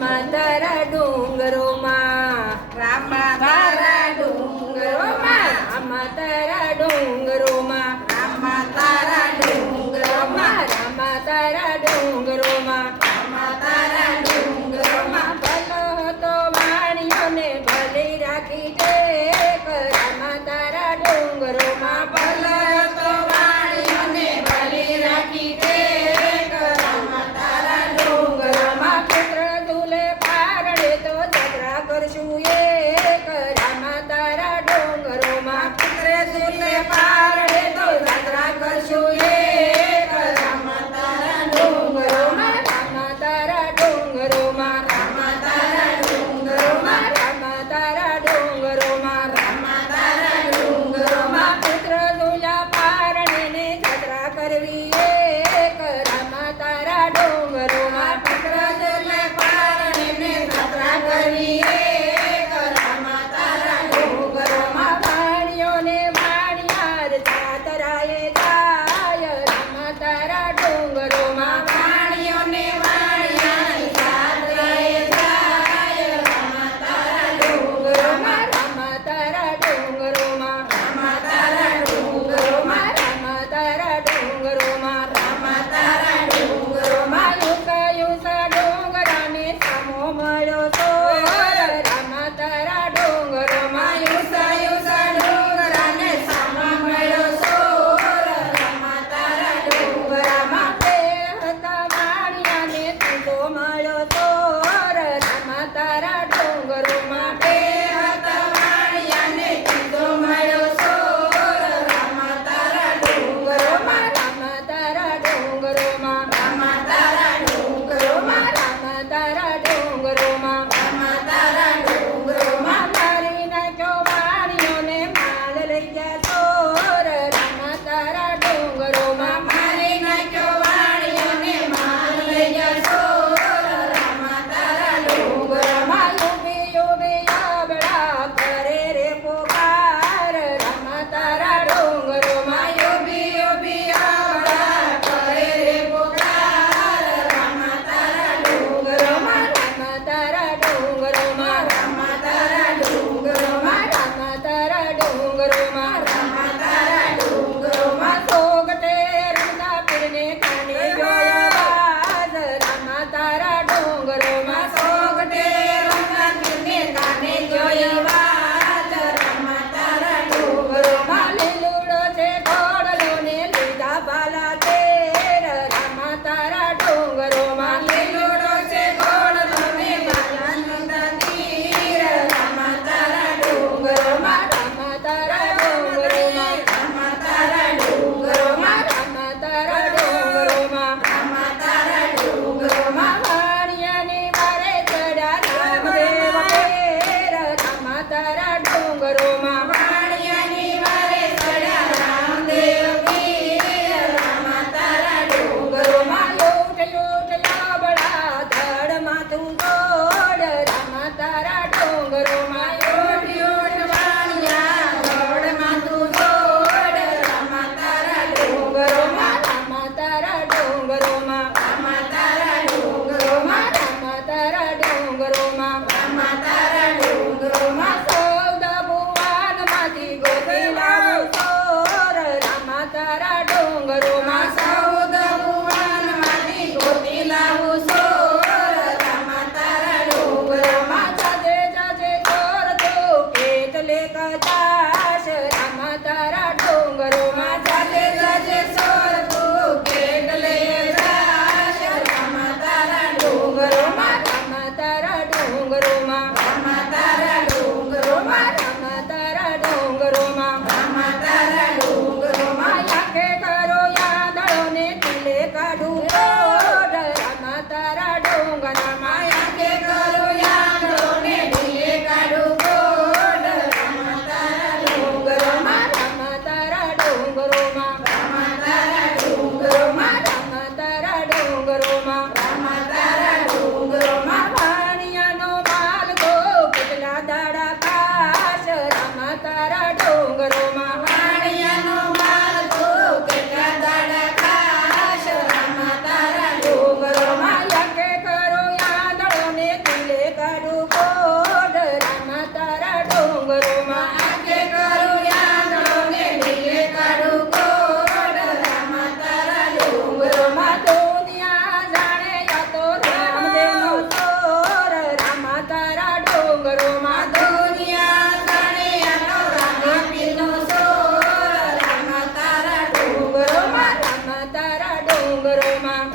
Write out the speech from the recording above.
રામા તારા ડુંગરોમાં. રામા તારા ડુંગરોમાં. રામા તારા ડુંગરોમાં. રામા તારા ડુંગરોમાં. રામા તારા ડુંગરો ડુંગરોમાં.